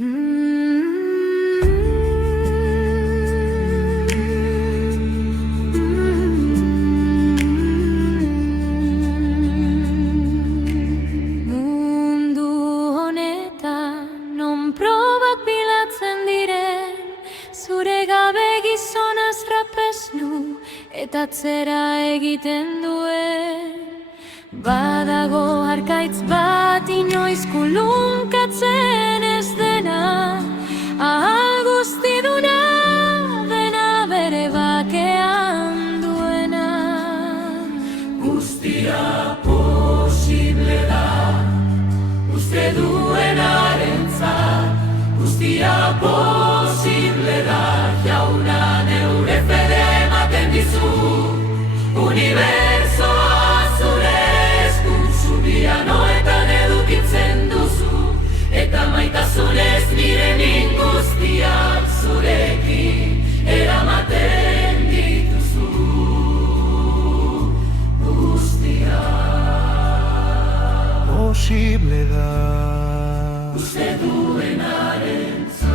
Mundu honetan non probak bilatzen diren, zure gabe gizona trapeznu eta atzera egiten duen. Badago harkaitz bat inoiz kulunkatzen ez dena, ahal guztiduna dena bere bakean duena. Guztia posible da, uste duenarentzat. Guztia posible da, jauna neure fedea ematen dizu. Unibertsoa zure noetan edukitzen duzu, eta maitasunez nirenin guztiak zurekin eramaten dituzu. Guztiak posible da, uste duenarentzat.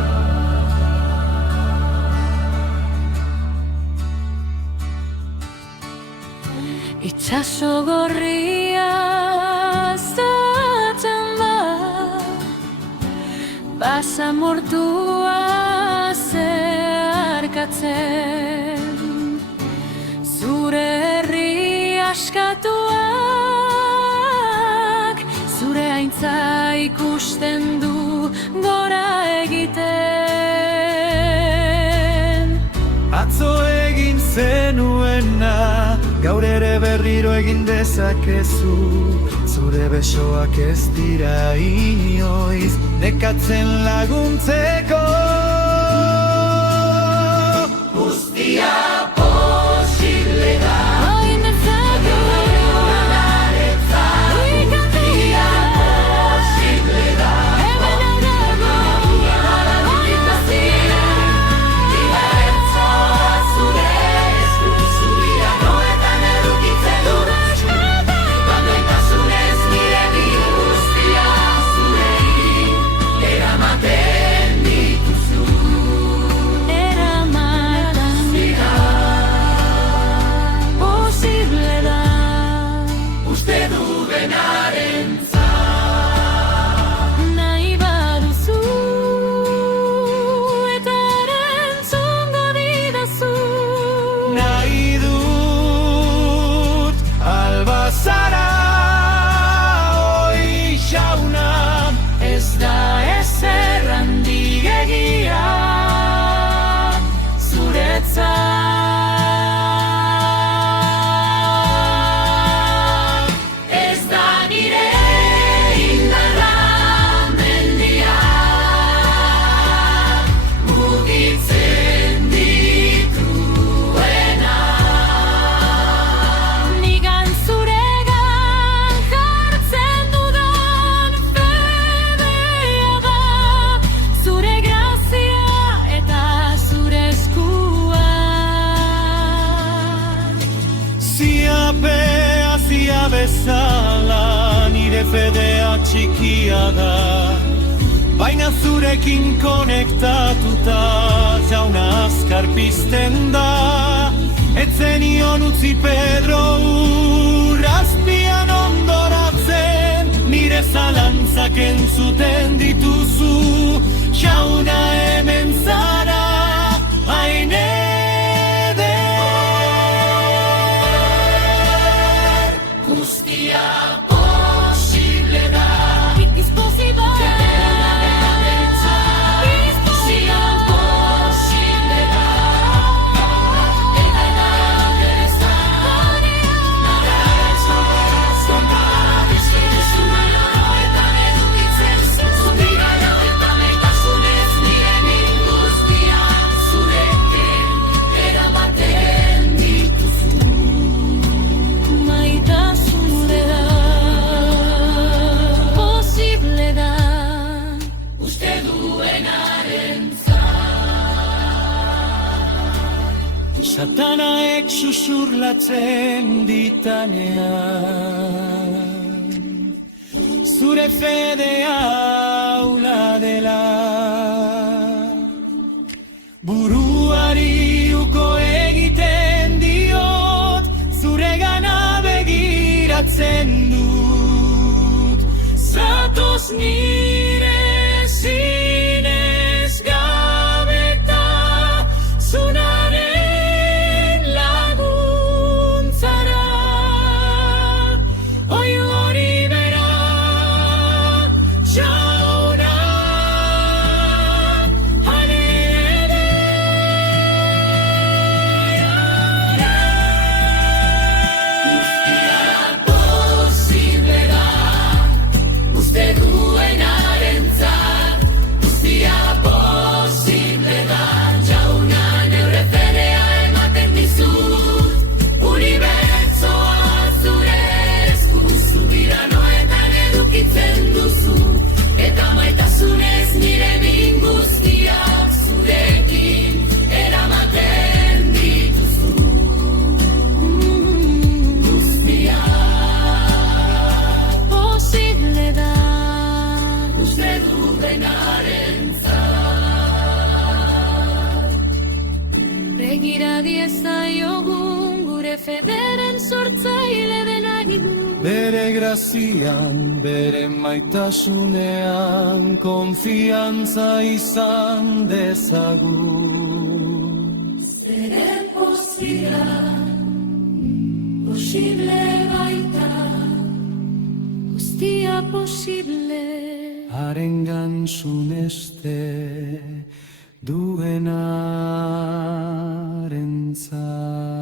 Itxaso gorria basamortua zeharkatzen, zure herri askatuak zure haintza ikusten du gora egiten. atzo egin zenuena, gaur ere berriro egin dezakezu. Zure besoak ez dira inoiz nekatzen laguntzeko. Guztia posible da, bezala nire fedea txikia da, baina zurekin konektatuta jauna azkar pizten da. Etzenion utzi Pedro urrazpian ondoratzen, nire zalantzak entzuten dituzu, jauna hemen zara, haine. Satanaek susurlatzen ditanean, zure fedea aula dela. eskaintzen dut. Zatoz nire zinez gabeta, zunaren laguntzara. Oio hori bera, jauna, Posible da, uste duenarentzat. Guztia posible da, jauna, neure fedea ematen dizut. Unibertsoa zure esku, subiranoetan edukitzen duzu. Eta maitasunez nire min guztiak zurekin eramaten dituzu. Guztia Posible da uste duenarentzat. Begira diezaiogun gure federen sortzaile denari du. Bere grazian, bere maitasunean, konfiantza izan dezagun. Zeren posible baita. Guztia posible. Harengan suneste duenarentzat.